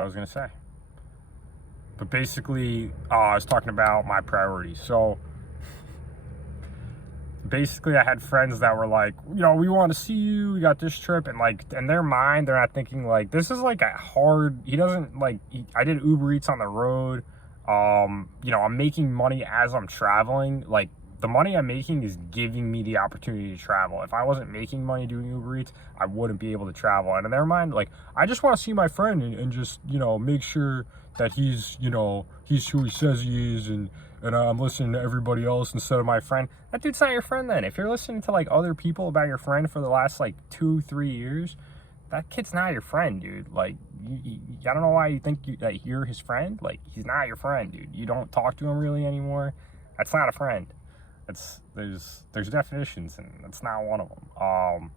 I was gonna say. But basically, I was talking about my priorities. So basically, I had friends that were like, we want to see you. We got this trip, and like in their mind, they're not thinking like this is like a hard. He doesn't like. I did Uber Eats on the road. I'm making money as I'm traveling. Like the money I'm making is giving me the opportunity to travel. If I wasn't making money doing Uber Eats, I wouldn't be able to travel. And in their mind, like, I just want to see my friend and just, make sure that he's who he says he is, and I'm listening to everybody else instead of my friend. That dude's not your friend then. If you're listening to like other people about your friend for the last like 2-3 years, that kid's not your friend, dude. Like, I don't know why you think you're his friend. Like, he's not your friend, dude. You don't talk to him really anymore. That's not a friend. There's definitions, and that's not one of them.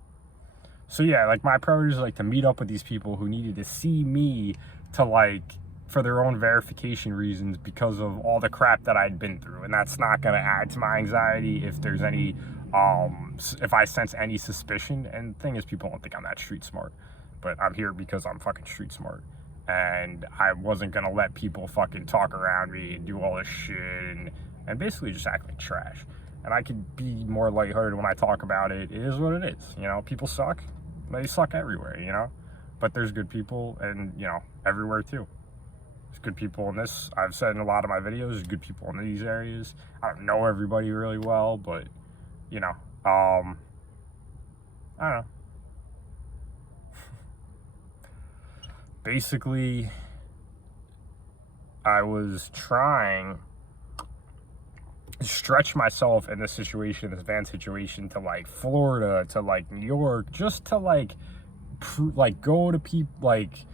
So yeah, like my priority is like to meet up with these people who needed to see me to like for their own verification reasons because of all the crap that I'd been through, and that's not gonna add to my anxiety if there's any if I sense any suspicion. And the thing is, people don't think I'm that street smart, but I'm here because I'm fucking street smart, and I wasn't gonna let people fucking talk around me and do all this shit and basically just act like trash. And I could be more lighthearted when I talk about it. It is what it is. People suck. They suck everywhere, But there's good people, and, everywhere too. There's good people in this. I've said in a lot of my videos, there's good people in these areas. I don't know everybody really well, but, I don't know. Basically, I was trying stretch myself in this van situation, to like Florida, to like New York, just to like go to people. Like,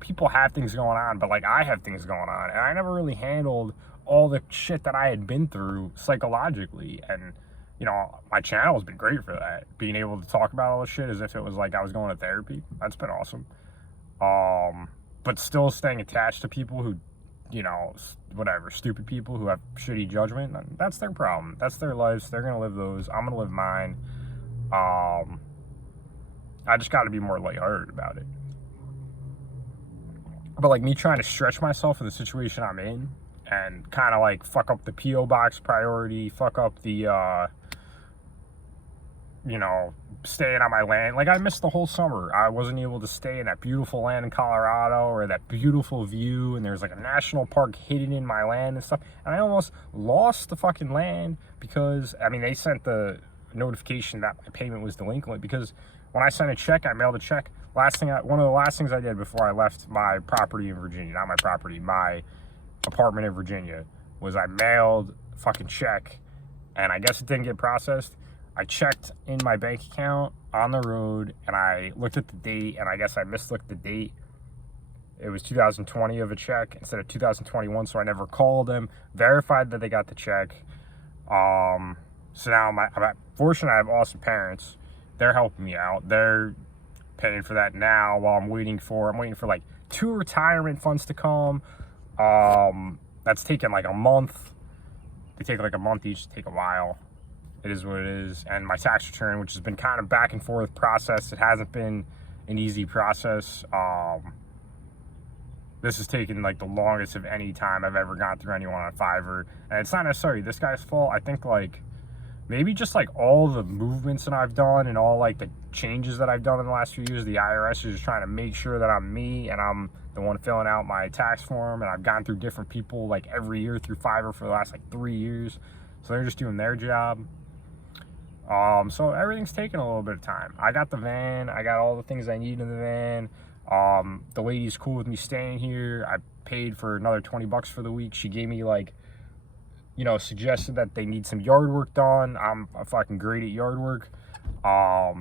people have things going on, but like I have things going on, and I never really handled all the shit that I had been through psychologically. And my channel has been great for that, being able to talk about all this shit as if it was like I was going to therapy. That's been awesome. But still staying attached to people who, whatever, stupid people who have shitty judgment, that's their problem. That's their lives. They're going to live those. I'm going to live mine. I just got to be more lighthearted about it. But like me trying to stretch myself in the situation I'm in and kind of like fuck up the P.O. box priority, fuck up the, staying on my land. Like, I missed the whole summer. I wasn't able to stay in that beautiful land in Colorado, or that beautiful view, and there's like a national park hidden in my land and stuff. And I almost lost the fucking land because, they sent the notification that my payment was delinquent, because when I sent a check, I mailed a check. One of the last things I did before I left my property in Virginia, not my property, my apartment in Virginia, was I mailed a fucking check, and I guess it didn't get processed. I checked in my bank account on the road, and I looked at the date, and I guess I mislooked the date. It was 2020 of a check instead of 2021, so I never called them, verified that they got the check. So now I'm fortunate I have awesome parents. They're helping me out. They're paying for that now while I'm waiting for like 2 retirement funds to come. That's taken like a month. They take like a month each, take a while. It is what it is. And my tax return, which has been kind of back and forth process. It hasn't been an easy process. This has taken like the longest of any time I've ever gone through anyone on Fiverr. And it's not necessarily this guy's fault. I think like maybe just like all the movements that I've done and all like the changes that I've done in the last few years, the IRS is just trying to make sure that I'm me and I'm the one filling out my tax form. And I've gone through different people like every year through Fiverr for the last like 3 years. So they're just doing their job. So everything's taking a little bit of time. I got the van. I got all the things I need in the van. The lady's cool with me staying here. I paid for another $20 for the week. She gave me like, suggested that they need some yard work done. I'm fucking great at yard work.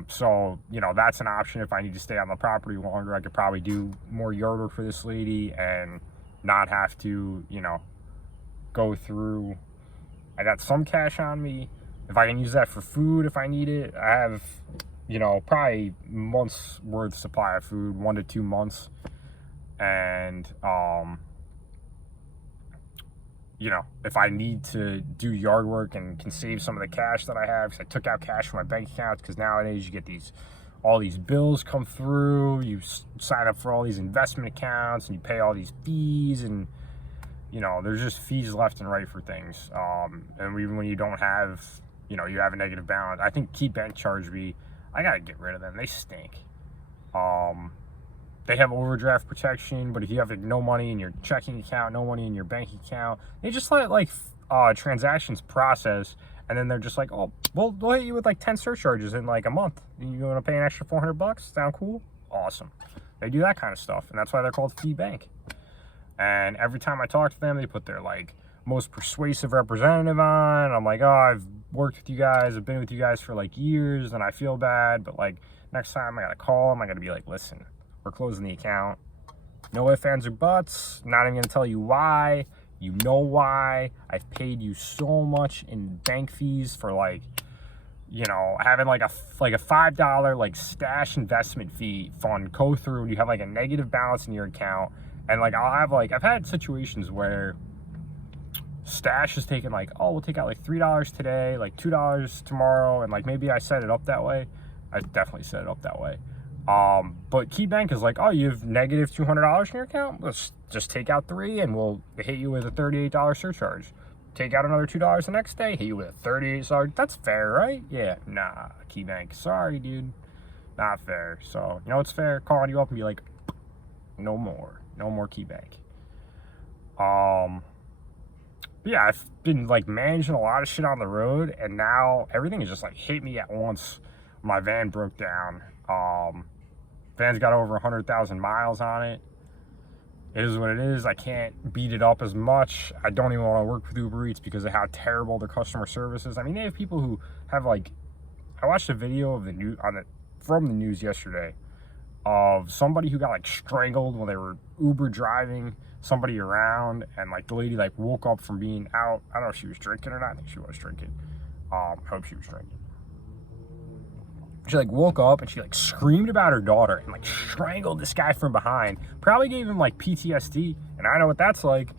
So, that's an option. If I need to stay on the property longer, I could probably do more yard work for this lady and not have to, go through. I got some cash on me. If I can use that for food, if I need it, I have, probably months worth supply of food, 1 to 2 months. And, if I need to do yard work and can save some of the cash that I have, because I took out cash from my bank accounts, because nowadays you get these all these bills come through, you sign up for all these investment accounts, and you pay all these fees, and you know, there's just fees left and right for things. And even when you don't have, you know, you have a negative balance. I think Key Bank charged me. I gotta get rid of them. They stink. They have overdraft protection, but if you have like no money in your checking account, no money in your bank account, they just let like transactions process, and then they're just like, oh, we'll hit you with like 10 surcharges in like a month. And you want to pay an extra $400? Sound cool? Awesome. They do that kind of stuff, and that's why they're called Key Bank. And every time I talk to them, they put their like most persuasive representative on. I'm like, oh, I've worked with you guys, I've been with you guys for like years, and I feel bad, but like next time I gotta call them, I gotta be like, listen, we're closing the account. No ifs, ands, or buts. Not even gonna tell you why. You know why. I've paid you so much in bank fees for like, you know, having like a $5 like stash investment fee fund go through, and you have like a negative balance in your account. And like I'll have like, I've had situations where stash is taking like, oh, we'll take out like $3 today, like $2 tomorrow, and like maybe I set it up that way. I definitely set it up that way. But Key Bank is like, oh, you have negative $200 in your account? Let's just take out $3 and we'll hit you with a $38 surcharge. Take out another $2 the next day, hit you with a $38. That's fair, right? Yeah, nah, Key Bank. Sorry, dude. Not fair. So, you know what's fair? Calling you up and be like, no more. No more Key Bank. But yeah, I've been like managing a lot of shit on the road, and now everything is just like hit me at once. My van broke down. Van's got over 100,000 miles on it. It is what it is. I can't beat it up as much. I don't even want to work with Uber Eats because of how terrible their customer service is. I mean, they have people who have like, I watched a video of from the news yesterday of somebody who got like strangled when they were Uber driving somebody around, and like the lady like woke up from being out. I don't know if she was drinking or not. I think she was drinking. I hope she was drinking. She like woke up and she like screamed about her daughter and like strangled this guy from behind. Probably gave him like PTSD, and I know what that's like.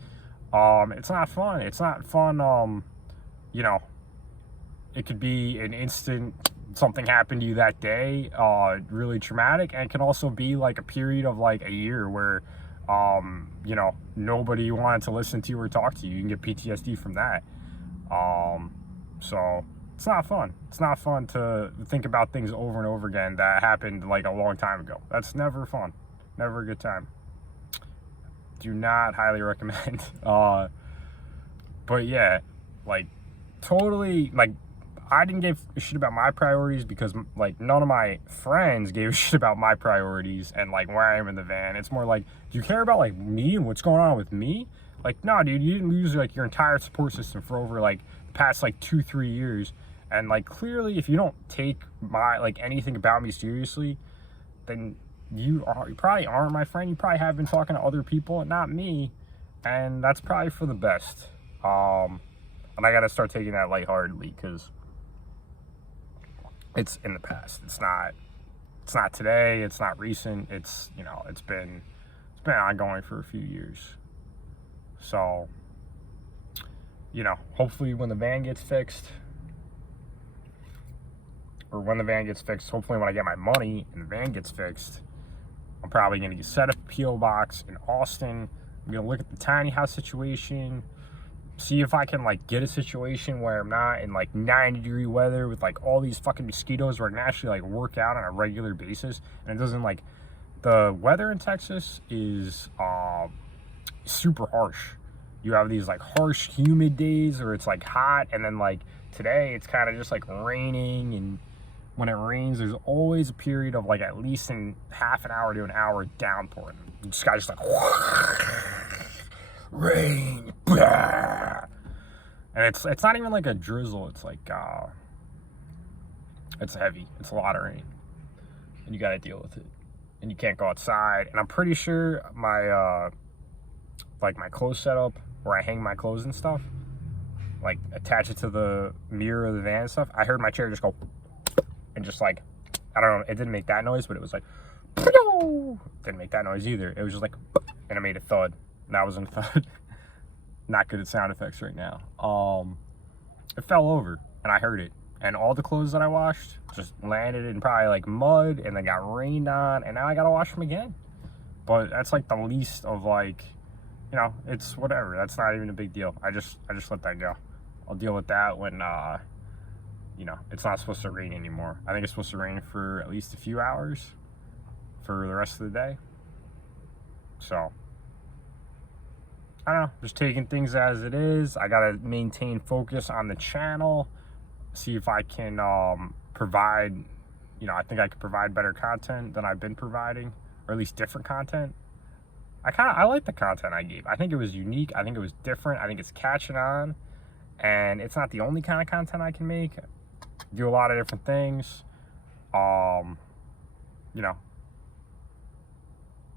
It's not fun. It's not fun. You know, it could be an instant, something happened to you that day, really traumatic, and it can also be like a period of like a year where you know, nobody wanted to listen to you or talk to you. You can get PTSD from that. So it's not fun. It's not fun to think about things over and over again that happened like a long time ago. That's never fun. Never a good time. Do not highly recommend. But yeah, like totally, like I didn't give a shit about my priorities because like none of my friends gave a shit about my priorities and like where I am in the van. It's more like, do you care about like me and what's going on with me? Like, no, dude, you didn't lose like your entire support system for over like the past like 2-3 years. And like clearly, if you don't take my like anything about me seriously, then you probably aren't my friend. You probably have been talking to other people and not me, and that's probably for the best. And I gotta start taking that lightheartedly because it's in the past. It's not today. It's not recent. It's, you know, it's been ongoing for a few years. So, you know, hopefully when the van gets fixed, hopefully when I get my money and the van gets fixed, I'm probably going to set up a P.O. box in Austin. I'm going to look at the tiny house situation, see if I can like get a situation where I'm not in like 90-degree weather with like all these fucking mosquitoes, where I can actually like work out on a regular basis. And it doesn't like, the weather in Texas is super harsh. You have these like harsh, humid days where it's like hot, and then like today it's kind of just like raining, and when it rains, there's always a period of like at least in half an hour to an hour downpouring. This guy's just like rain, blah. And it's not even like a drizzle. It's like it's heavy. It's a lot of rain, and you got to deal with it. And you can't go outside. And I'm pretty sure my like my clothes setup where I hang my clothes and stuff, like attach it to the mirror of the van and stuff. I heard my chair just go. And just like, I don't know, it didn't make that noise, but it was like, didn't make that noise either. It was just like, and it made a thud. And that wasn't a thud. Not good at sound effects right now. It fell over, and I heard it, and all the clothes that I washed just landed in probably like mud and then got rained on, and now I gotta wash them again. But that's like the least of like, you know, it's whatever. That's not even a big deal. I just let that go. I'll deal with that when you know, it's not supposed to rain anymore. I think it's supposed to rain for at least a few hours for the rest of the day. So I don't know, just taking things as it is. I gotta maintain focus on the channel, see if I can provide, you know, I think I could provide better content than I've been providing, or at least different content. I like the content I gave. I think it was unique. I think it was different. I think it's catching on, and it's not the only kind of content I can make. Do a lot of different things. You know,